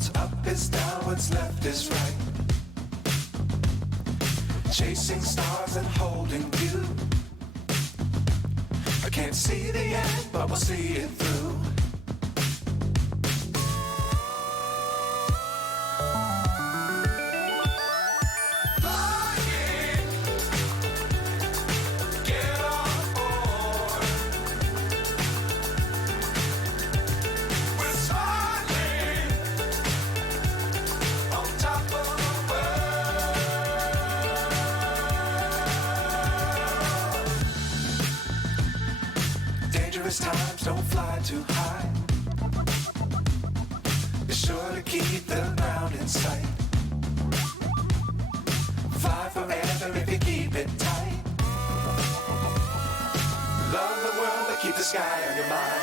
What's up is down, what's left is right. Chasing stars and holding you. I can't see the end, but we'll see it through. Times don't fly too high. Be sure to keep the ground in sight. Fly forever if you keep it tight. Love the world, but keep the sky on your mind.